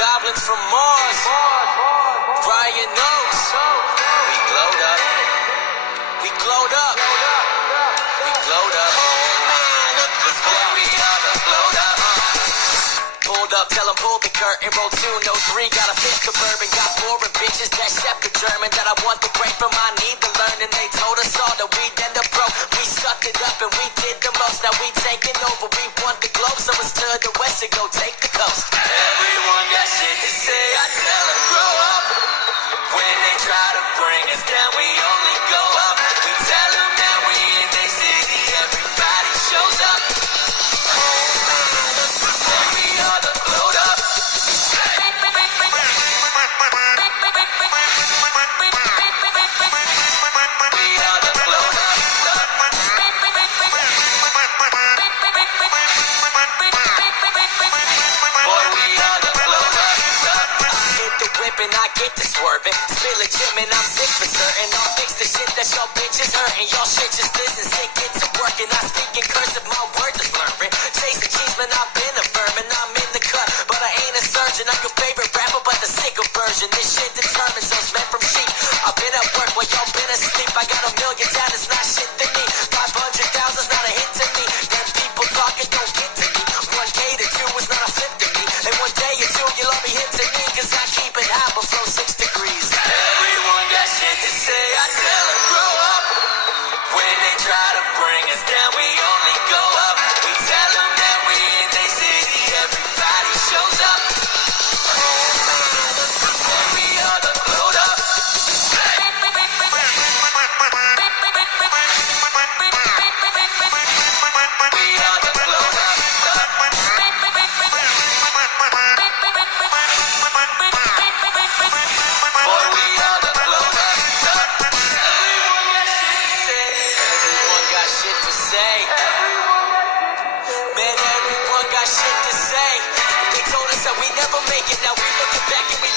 goblins from Mars. Brian knows. We glowed up. We glowed up. We glowed up. Oh man, look this boy. We are the glowed up. Pulled up, tell 'em pull the curtain. Roll 2, no 3. Got a thick of bourbon. Got boring bitches that shepherd German. That I want the break from. I need to learn. And they told us all that we'd end up broke. We sucked it up and we did the most. Now we taking over. We want the globe. So it's to the west to go take the coast. Everyone got shit to say. I tell 'em grow up. When they try to bring us down, we only go up. We tell 'em that we in their city. Everybody shows up. We are the glowed up. We are the glowed up. Boy, we are the glowed up. I hit the whip and I get to swerving. Spit legit and I'm sick for certain. I'll fix the shit that y'all bitches hurting. Y'all shit just listen, sick, get to work. And I speak in cursive, my words are slurring. Chasing cheese, man, I've been a vermin. I'm in the cut, but I ain't a surgeon. I'm your favorite rapper, but the sicker version. This shit determines, so it's meant from sheep. I've been at work while y'all been asleep. I got $1 million, it's not shit to me. 500,000's not a hit to me. Them people talking don't get to me. 1K to 2 is not a flip to me. And one day or two, you'll all be hit to me. Cause I keep it high below 6 degrees. Everyone got shit to say, I tell 'em grow up. When they try to bring us down, we only go up. We tell 'em that we in their city. Everybody shows up. We are the glowed up. We are the glowed up. Boy, we are the glowed up. Everyone got shit to say. Man, everyone got shit to say. They told us that we never make it. Now we looking back and we